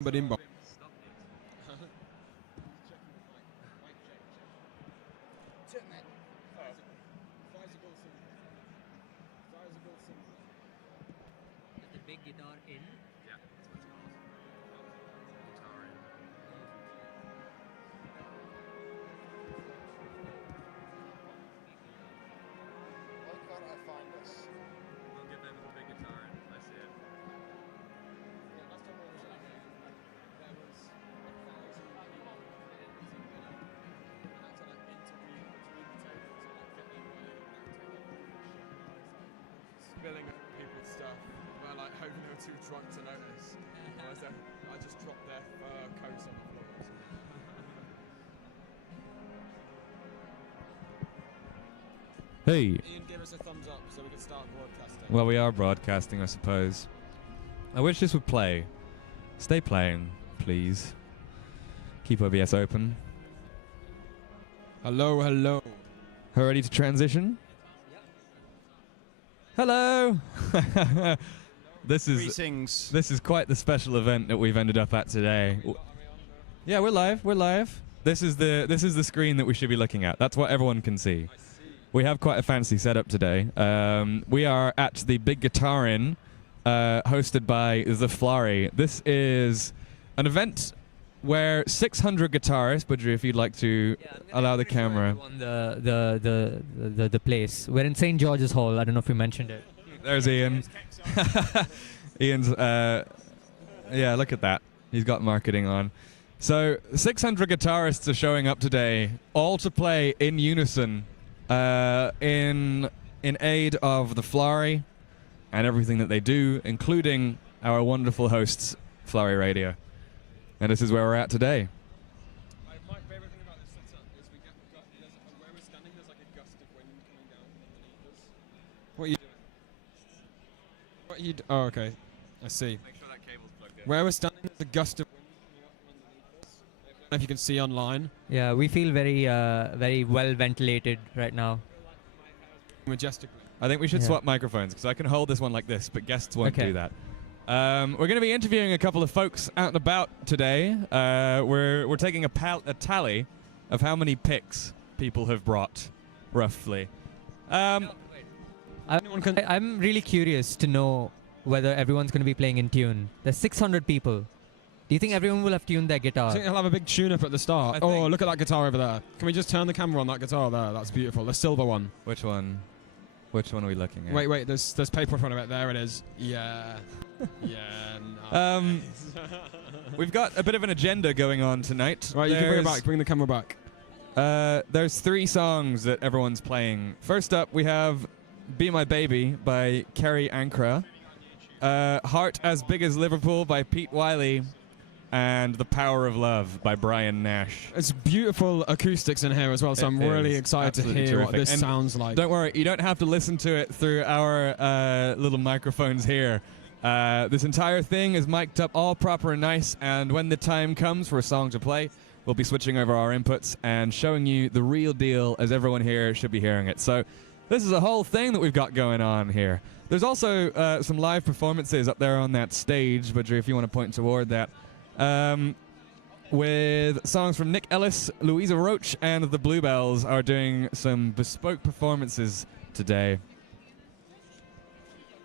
but in Bonk. The big guitar in. Yeah, that's what it's called. Guitar in. Why can't I find this? We'll give them the big guitar in. I see it. Last time I was there was 1,000 people. I had to interview between the tables and get them spilling over people's stuff. But hoping they were too drunk to notice. I just dropped their fur coats on the floor. Hey. Ian, give us a thumbs up so we can start broadcasting. Well, we are broadcasting, I suppose. I wish this would play. Stay playing, please. Keep OBS open. Hello, hello. Ready to transition? Yep. Hello. This is quite the special event that we've ended up at today. Yeah, we're live. We're live. This is the screen that we should be looking at. That's what everyone can see. We have quite a fancy setup today. We are at the Big Guitar Inn, hosted by The Flurry. This is an event where 600 guitarists, Budri, if you'd like to allow the camera. On the place. We're in St. George's Hall. I don't know if you mentioned it. There's Ian. Ian's, yeah, look at that. He's got marketing on. So 600 guitarists are showing up today, all to play in unison. In aid of the Flurry and everything that they do, including our wonderful hosts, Flurry Radio. And this is where we're at today. My favourite thing about this setup is where we're standing, there's like a gust of wind coming down underneath us. What are you doing? Oh, okay. I see. Make sure that cable's plugged in. Where we're standing, there's a gust of wind coming up from underneath us. I don't know if you can see online. Yeah, we feel very well ventilated right now. Majestically. I think we should swap microphones, because I can hold this one like this, but guests won't do that. We're going to be interviewing a couple of folks out and about today. We're taking a tally of how many picks people have brought, roughly. I'm really curious to know whether everyone's going to be playing in tune. There's 600 people. Do you think everyone will have tuned their guitar? I think they'll have a big tune-up at the start. Oh, look at that guitar over there. Can we just turn the camera on that guitar there? That's beautiful. The silver one. Which one? Which one are we looking at? Wait, there's paper in front of it. There it is. Yeah. Yeah, nice. We've got a bit of an agenda going on tonight. Right, you can bring it back. Bring the camera back. There's 3 songs that everyone's playing. First up, we have Be My Baby by Kerry Ankra, Heart as Big as Liverpool by Pete Wiley, and The Power of Love by Brian Nash. It's beautiful acoustics in here as well, so I'm really excited to hear what this sounds like. Don't worry, you don't have to listen to it through our little microphones here. This entire thing is mic'd up all proper and nice, and when the time comes for a song to play, we'll be switching over our inputs and showing you the real deal as everyone here should be hearing it. So this is a whole thing that we've got going on here. There's also some live performances up there on that stage, Budri, if you want to point toward that. With songs from Nick Ellis, Louisa Roach, and the Bluebells are doing some bespoke performances today.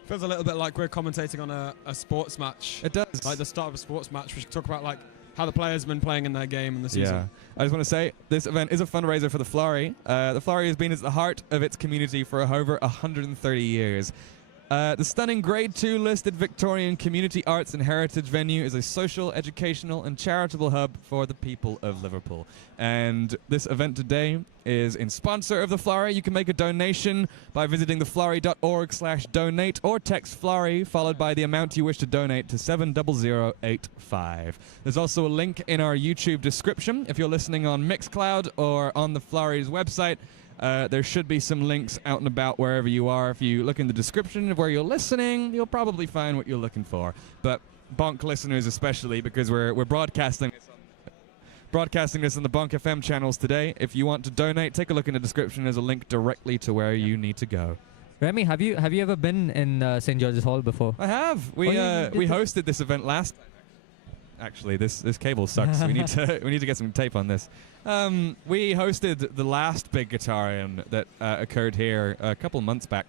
Feels a little bit like we're commentating on a sports match. It does. Like the start of a sports match. We should talk about how the players have been playing in their game in the season. Yeah. I just want to say, this event is a fundraiser for the Flurry. The Flurry has been at the heart of its community for over 130 years. The stunning Grade 2 listed Victorian community arts and heritage venue is a social, educational and charitable hub for the people of Liverpool. And this event today is in sponsor of the Flurry. You can make a donation by visiting theflurry.org/donate or text Flurry followed by the amount you wish to donate to 70085. There's also a link in our YouTube description if you're listening on Mixcloud or on the Flurry's website. There should be some links out and about wherever you are. If you look in the description of where you're listening, you'll probably find what you're looking for. But Bonk listeners especially, because we're broadcasting this on the Bonk FM channels today. If you want to donate, take a look in the description. There's a link directly to where you need to go. Remy, have you ever been in St. George's Hall before? I have. We hosted this event last time. Actually, this cable sucks. we need to get some tape on this. We hosted the last big Guitarian that occurred here a couple months back.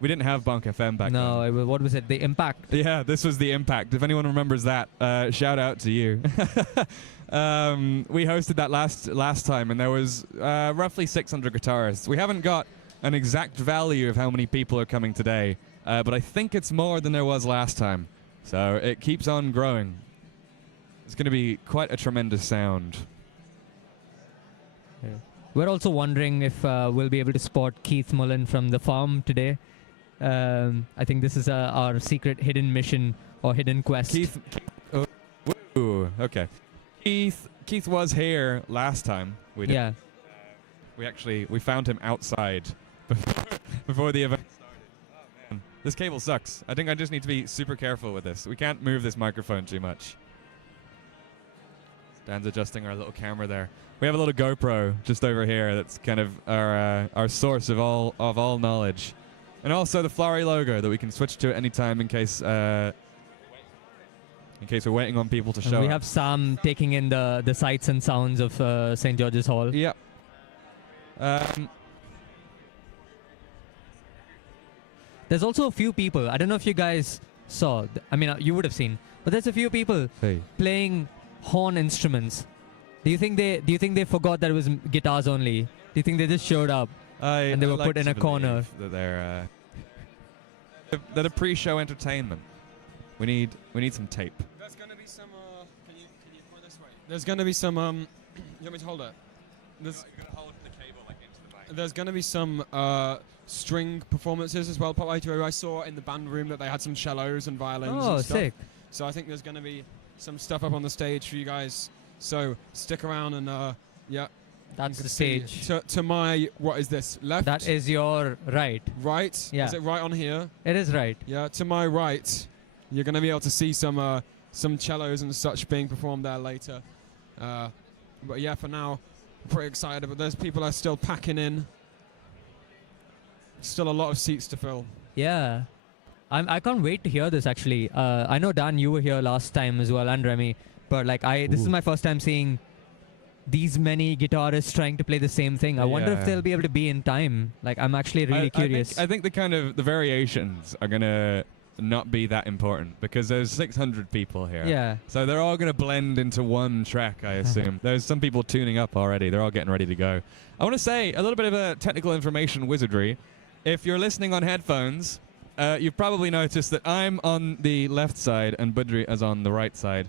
We didn't have Bonk FM back then. No, what was it? The Impact. Yeah, this was the Impact. If anyone remembers that, shout out to you. We hosted that last time, and there was roughly 600 guitarists. We haven't got an exact value of how many people are coming today, but I think it's more than there was last time. So it keeps on growing. It's going to be quite a tremendous sound. Yeah. We're also wondering if we'll be able to spot Keith Mullen from the farm today. I think this is our secret hidden mission or hidden quest. Keith ooh, okay. Keith was here last time. We did. Yeah. We found him outside before the event started. Oh, man. This cable sucks. I think I just need to be super careful with this. We can't move this microphone too much. Dan's adjusting our little camera there. We have a little GoPro just over here that's kind of our source of all knowledge. And also the Flowery logo that we can switch to at any time in case we're waiting on people to show We up. have Sam taking in the sights and sounds of St. George's Hall. Yep. There's also a few people. I don't know if you guys saw. I mean, you would have seen. But there's a few people playing horn instruments. Do you think they forgot that it was guitars only? Do you think they just showed up and they were like put in to a corner? believe that they're a pre-show entertainment. We need some tape. There's gonna be some. Can you point this way? There's gonna be some. You want me to hold it? You're gonna hold the cable like into the back. There's gonna be some string performances as well. Pop I saw in the band room that they had some cellos and violins. Oh, and stuff. sick. So I think there's gonna be some stuff up on the stage for you guys. So stick around and yeah. That's you the can see stage. To my, what is this? Left? That is your right. Right? Yeah. Is it right on here? It is right. Yeah, to my right, you're going to be able to see some cellos and such being performed there later. But yeah, for now, I'm pretty excited. But there's people are still packing in. Still a lot of seats to fill. Yeah. I can't wait to hear this, actually. I know, Dan, you were here last time as well, and Remy. But like, this is my first time seeing these many guitarists trying to play the same thing. I wonder if Yeah. they'll be able to be in time. Like, I'm actually really curious. I think the variations are gonna not be that important because there's 600 people here. Yeah. So they're all gonna blend into one track, I assume. There's some people tuning up already. They're all getting ready to go. I want to say a little bit of a technical information wizardry. If you're listening on headphones, you've probably noticed that I'm on the left side and Budri is on the right side.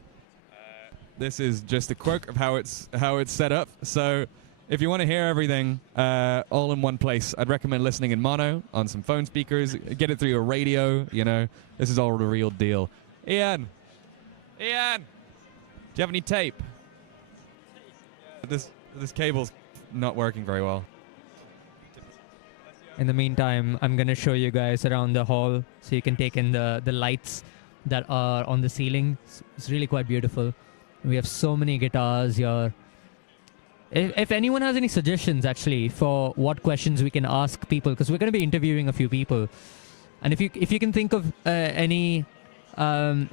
This is just a quirk of how it's set up. So if you want to hear everything all in one place, I'd recommend listening in mono on some phone speakers. Get it through your radio. You know, this is all the real deal. Ian, do you have any tape? This cable's not working very well. In the meantime, I'm going to show you guys around the hall so you can take in the lights that are on the ceiling. It's really quite beautiful. We have so many guitars here. If anyone has any suggestions, actually, for what questions we can ask people, because we're going to be interviewing a few people, and if you can think of any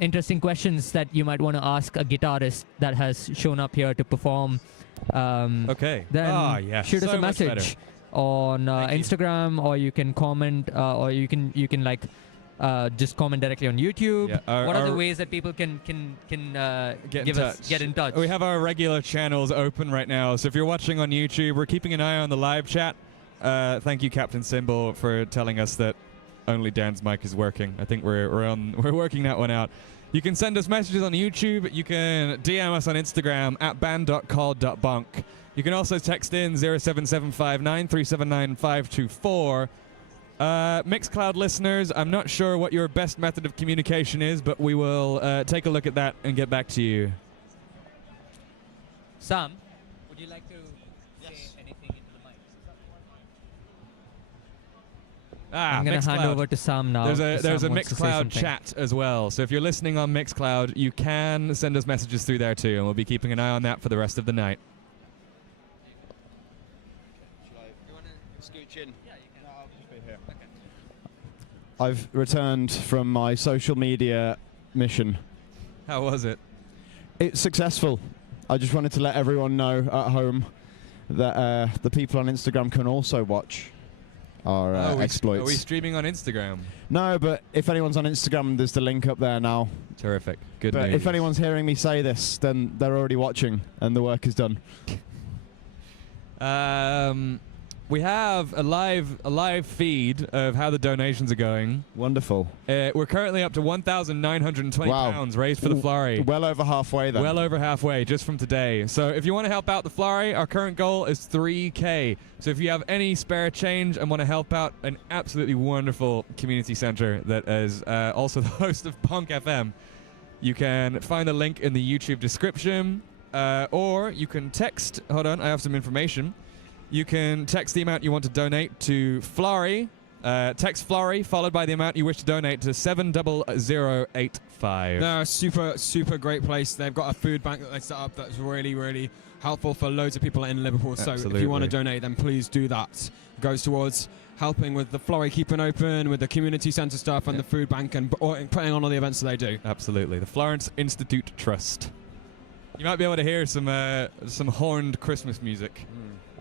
interesting questions that you might want to ask a guitarist that has shown up here to perform, Okay. then yeah. shoot us So a much better. message on Thank you. Instagram, or you can comment, or you can like just comment directly on YouTube. Yeah, what are the ways that people can Get get in touch? We have our regular channels open right now, so if you're watching on YouTube, we're keeping an eye on the live chat. Thank you, Captain Symbol, for telling us that only Dan's mic is working. I think we're working that one out. You can send us messages on YouTube. You can DM us on Instagram at band.call.bonk. You can also text in 07759 379 524. Mixcloud listeners, I'm not sure what your best method of communication is, but we will take a look at that and get back to you. Sam, would you like to say anything into the mic? I'm going to hand Mixcloud. over to Sam now. There's a Sam wants to say Mixcloud something. chat as well. So if you're listening on Mixcloud, you can send us messages through there too, and we'll be keeping an eye on that for the rest of the night. You want to scooch in? Yeah, you can. No, I'll just be here. Okay. I've returned from my social media mission. How was it? it's successful. I just wanted to let everyone know at home that the people on Instagram can also watch our exploits. Are we streaming on Instagram? No, but if anyone's on Instagram, there's the link up there now. Terrific. Good But news. if anyone's hearing me say this, then they're already watching and the work is done. We have a live feed of how the donations are going. Wonderful. We're currently up to £1,920 Wow. raised for the Flurry. Well over halfway then. Well over halfway just from today. So if you want to help out the Flurry, our current goal is 3K. So if you have any spare change and want to help out an absolutely wonderful community center that is also the host of Bonk FM, you can find the link in the YouTube description, or you can text. Hold on, I have some information. You can text the amount you want to donate to Flurry. Text Flurry followed by the amount you wish to donate to 70085. They're a super great place. They've got a food bank that they set up that's really helpful for loads of people in Liverpool. So if you want to donate, then please do that. It goes towards helping with the Flurry keeping open, with the community centre stuff and the food bank, and putting on all the events that they do. Absolutely. The Florence Institute Trust. You might be able to hear some horned Christmas music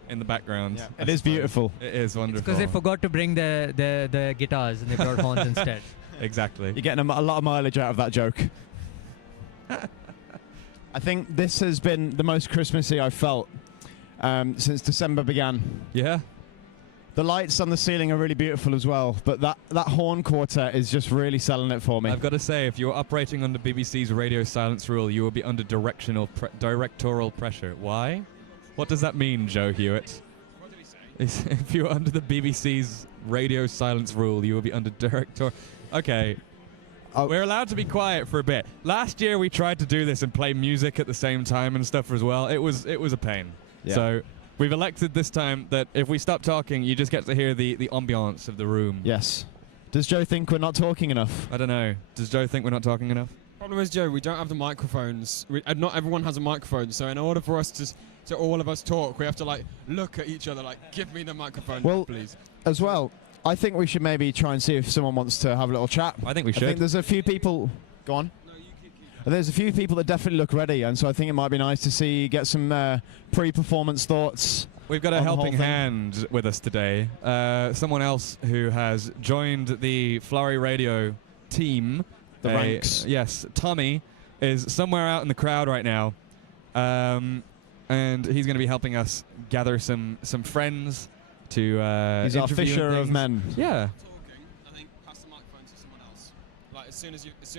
in the background. Yeah. It is beautiful. It is wonderful. Because they forgot to bring the guitars and they brought horns instead. Exactly. You're getting a lot of mileage out of that joke. I think this has been the most Christmassy I've felt since December began. Yeah. The lights on the ceiling are really beautiful as well, but that horn quartet is just really selling it for me. I've got to say, if you're operating under BBC's radio silence rule, you will be under directorial pressure. Why? What does that mean, Joe Hewitt? What did he say? If you're under the BBC's radio silence rule, you will be under directorial... Okay. We're allowed to be quiet for a bit. Last year we tried to do this and play music at the same time and stuff as well. It was a pain. Yeah. So we've elected this time that if we stop talking, you just get to hear the ambiance of the room. Yes. Does Joe think we're not talking enough? I don't know. Does Joe think we're not talking enough? Problem is, Joe, we don't have the microphones. Not everyone has a microphone, so in order for us to all of us talk, we have to like look at each other like, give me the microphone, Well, please. As well, I think we should maybe try and see if someone wants to have a little chat. I think we should. I think there's a few people... Go on. No, you keep. There's a few people that definitely look ready, and so I think it might be nice to get some pre-performance thoughts. We've got a on the whole helping thing. hand with us today. Someone else who has joined the Flurry Radio team. The ranks. Yes, Tommy is somewhere out in the crowd right now. And he's going to be helping us gather some friends to He's our interview and fisher of things. men. Yeah. Talking, I think pass the microphone to someone else. Like as soon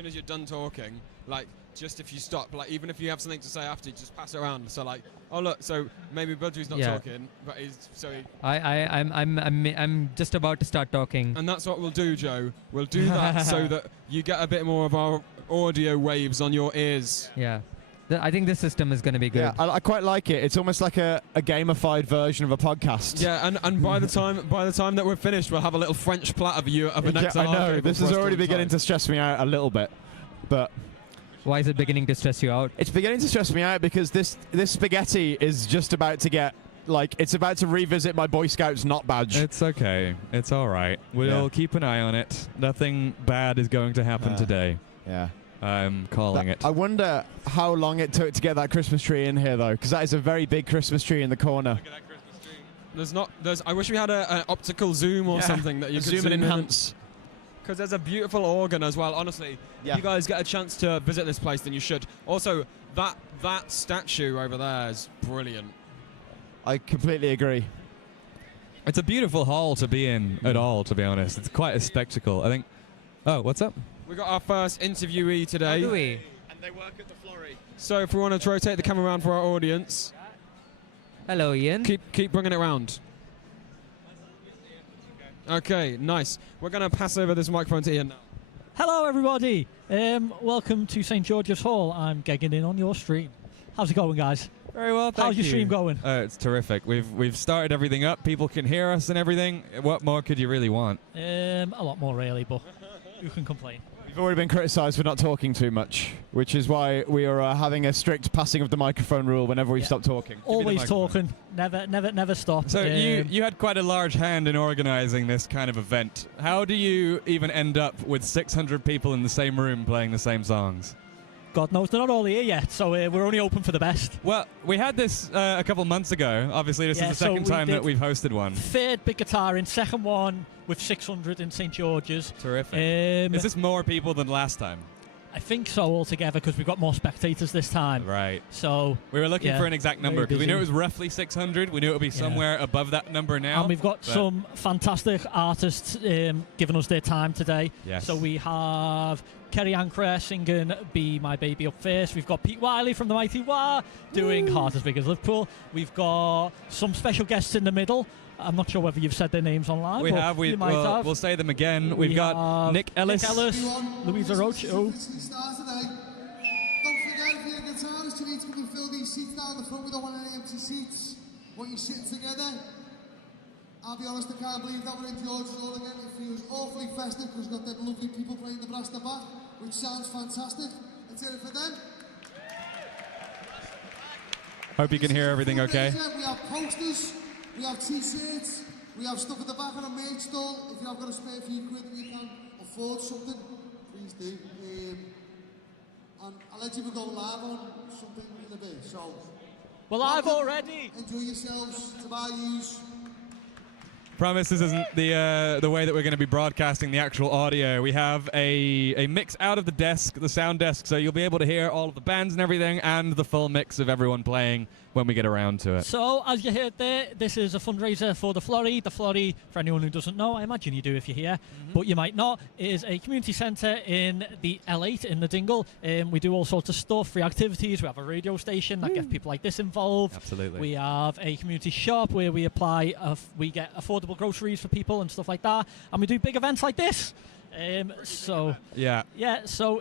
as you're done talking, like just if you stop, like even if you have something to say after, just pass it around. So like, oh look, so maybe Budry's not Yeah. talking, but I'm just about to start talking. and that's what we'll do, Joe. We'll do that so that you get a bit more of our audio waves on your ears. Yeah. I think this system is going to be good. Yeah, I quite like it. It's almost like a gamified version of a podcast. Yeah, and by the time that we're finished, we'll have a little French platter of you of an Yeah, XLR I know. cable This for is us to already beginning decide. to stress me out a little bit, but Why is it beginning to stress you out? it's beginning to stress me out because this spaghetti is just about to get it's about to revisit my Boy Scouts not badge. It's okay. It's all right. We'll keep an eye on it. Nothing bad is going to happen today. Yeah. I'm calling it. I wonder how long it took to get that Christmas tree in here, though, because that is a very big Christmas tree in the corner. I wish we had an optical zoom or something that you could zoom and in. enhance. Because there's a beautiful organ as well. Honestly, Yeah. if you guys get a chance to visit this place, then you should. Also, that statue over there is brilliant. I completely agree. It's a beautiful hall to be in at all, to be honest. It's quite a spectacle. I think... Oh, what's up? We got our first interviewee today. How do we? And they work at the Flurry. So if we want to rotate the camera around for our audience, Hello, Ian. keep bringing it around. Okay, nice. We're going to pass over this microphone to Ian now. Hello, everybody. Welcome to St. George's Hall. I'm gegging in on your stream. How's it going, guys? Very well, thank How's your you. stream going? It's terrific. We've started everything up. People can hear us and everything. What more could you really want? A lot more, really, but who can complain? We've already been criticised for not talking too much, which is why we are having a strict passing of the microphone rule whenever we Yeah. stop talking. Always microphone. talking. Never stop. So you had quite a large hand in organising this kind of event. How do you even end up with 600 people in the same room playing the same songs? God knows they're not all here yet, so we're only open for the best. Well, we had this a couple months ago. Obviously, this is the second time that we've hosted one. Third big guitar in, second one with 600 in St George's. Terrific. Is this more people than last time? I think so altogether, because we've got more spectators this time. Right. So we were looking for an exact number because we knew it was roughly 600. We knew it would be somewhere above that number now. And we've got some fantastic artists giving us their time today. Yes. So we have Kerry Ancra singing Be My Baby up first. We've got Pete Wiley from the Mighty Wah doing Heart as Big as Liverpool. We've got some special guests in the middle. I'm not sure whether you've said their names online. We have. We'll say them again. We've got Nick Ellis. Louisa Roach. Don't forget, if you're a guitarist, you need to come and fill these seats down the front. We don't want any empty seats. Want you sitting together. I'll be honest, I can't believe that we're in George's Hall again. It feels awfully festive because we've got them lovely people playing the brass at the back, which sounds fantastic. Let's hear it for them. Hope you can hear everything okay. We have posters. We have t-shirts, we have stuff at the back of a merch stall. If you have got a spare few quid and you can afford something, please do. And I'll let you go live on something in a bit. So, we're live already. Enjoy yourselves. To buy yous. Promise this isn't the way that we're going to be broadcasting the actual audio. We have a mix out of the desk, the sound desk, so you'll be able to hear all of the bands and everything, and the full mix of everyone playing when we get around to it. So, as you heard there, this is a fundraiser for the Florrie. The Florrie, for anyone who doesn't know, I imagine you do if you're here, but you might not, is a community centre in the L8 in the Dingle. We do all sorts of stuff, free activities. We have a radio station that gets people like this involved. Absolutely. We have a community shop where we we get affordable groceries for people and stuff like that, and we do big events like this. So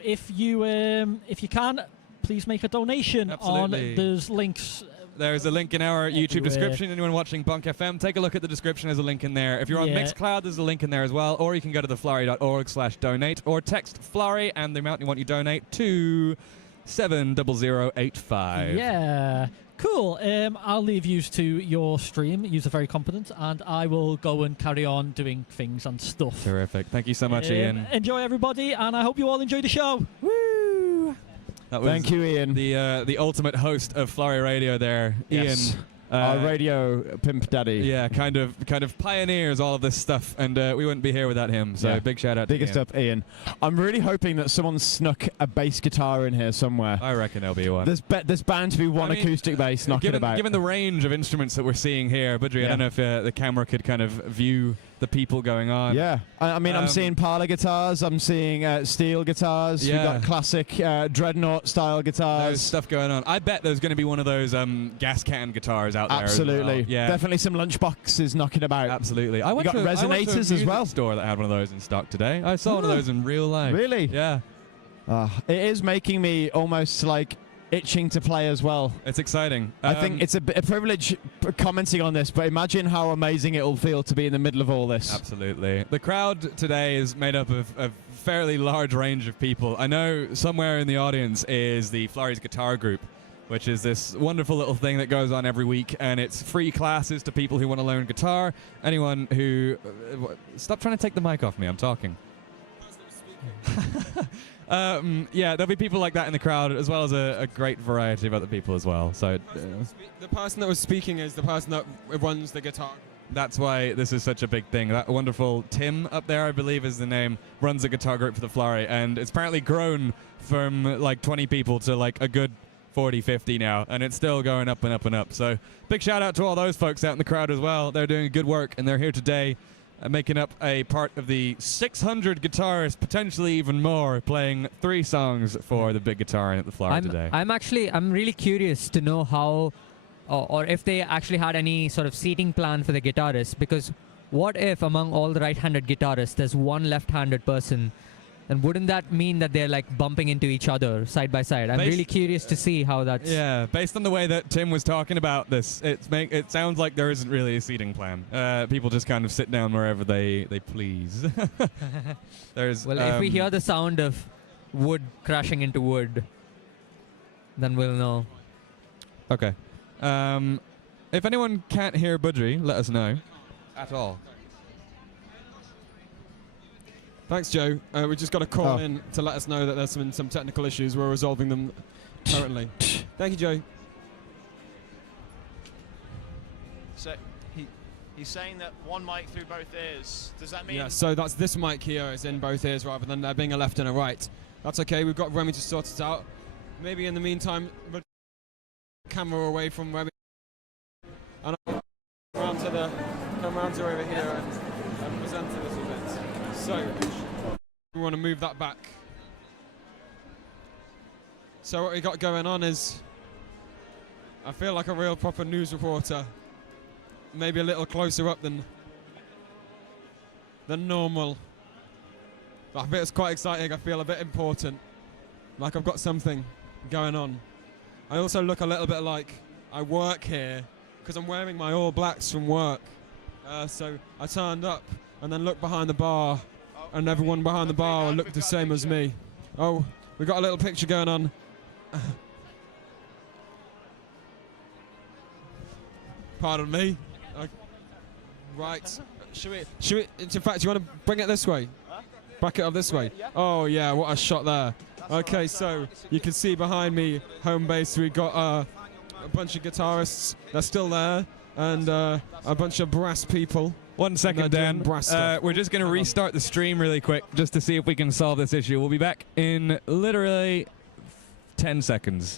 if you can, please make a donation. Absolutely. There's links. There's a link in our YouTube description. Anyone watching Bonk FM, take a look at the description. There's a link in there. If you're on Mixcloud, there's a link in there as well. Or you can go to theflorrie.org/donate or text Florrie and the amount you want you donate to 70085. Yeah. Cool. I'll leave you to your stream. You're very competent, and I will go and carry on doing things and stuff. Terrific. Thank you so much, Ian. Enjoy, everybody, and I hope you all enjoy the show. Woo! Thank you, Ian. The ultimate host of Florrie Radio there, yes. Ian. Our radio pimp daddy. Yeah, kind of pioneers all of this stuff, and we wouldn't be here without him. So big shout out to Ian. Biggest up, Ian. I'm really hoping that someone snuck a bass guitar in here somewhere. I reckon there'll be one. There's bound to be one acoustic bass knocking about. Given the range of instruments that we're seeing here, Budry, I don't know if the camera could kind of view the people going on. Yeah, I mean, I'm seeing parlor guitars, I'm seeing steel guitars, we've got classic Dreadnought style guitars. There's stuff going on. I bet there's going to be one of those gas can guitars out there. Absolutely. As well. Yeah. Definitely some lunchboxes knocking about. Absolutely. I went got to resonators as well. Store that had one of those in stock today. I saw one of those in real life. Really? Yeah. It is making me almost like itching to play as well. It's exciting. I think it's a privilege commenting on this, but imagine how amazing it'll feel to be in the middle of all this. Absolutely. The crowd today is made up of a fairly large range of people. I know somewhere in the audience is the Florrie's Guitar Group, which is this wonderful little thing that goes on every week, and it's free classes to people who want to learn guitar. Anyone who... stop trying to take the mic off me, I'm talking. There'll be people like that in the crowd, as well as a great variety of other people as well. So the person that was speaking is the person that runs the guitar. That's why this is such a big thing. That wonderful Tim up there, I believe is the name, runs a guitar group for the Florrie, and it's apparently grown from like 20 people to like a good 40, 50 now, and it's still going up and up and up. So big shout out to all those folks out in the crowd as well. They're doing good work, and they're here today making up a part of the 600 guitarists, potentially even more, playing 3 songs for the big guitar at the Florrie today. I'm really curious to know how, or if they actually had any sort of seating plan for the guitarists, because what if among all the right-handed guitarists there's one left-handed person, and wouldn't that mean that they're like bumping into each other side by side? I'm really curious to see how that's... Yeah, based on the way that Tim was talking about this, it sounds like there isn't really a seating plan. People just kind of sit down wherever they please. If we hear the sound of wood crashing into wood, then we'll know. Okay. If anyone can't hear Budry, let us know. At all. Thanks, Joe. We just got a call in to let us know that there's some technical issues. We're resolving them currently. Thank you, Joe. So he's saying that one mic through both ears. Does that mean? Yeah, so that's this mic here is in both ears rather than there being a left and a right. That's okay. We've got Remy to sort it out. Maybe in the meantime, we'll camera away from Remy. And I'll come round to over here and present a little bit. So we want to move that back. So what we got going on is, I feel like a real proper news reporter. Maybe a little closer up than normal. But I think it's quite exciting. I feel a bit important. Like I've got something going on. I also look a little bit like I work here because I'm wearing my all blacks from work. So I turned up and then looked behind the bar and everyone behind the bar looked the same as me. Oh, we got a little picture going on. Pardon me. Right. Should we, in fact, do you want to bring it this way? Back it up this way. Oh, yeah, what a shot there. Okay, so you can see behind me, home base, we got a bunch of guitarists. They're still there. And a bunch of brass people. 1 second, Dan. We're just going to restart the stream really quick just to see if we can solve this issue. We'll be back in literally 10 seconds.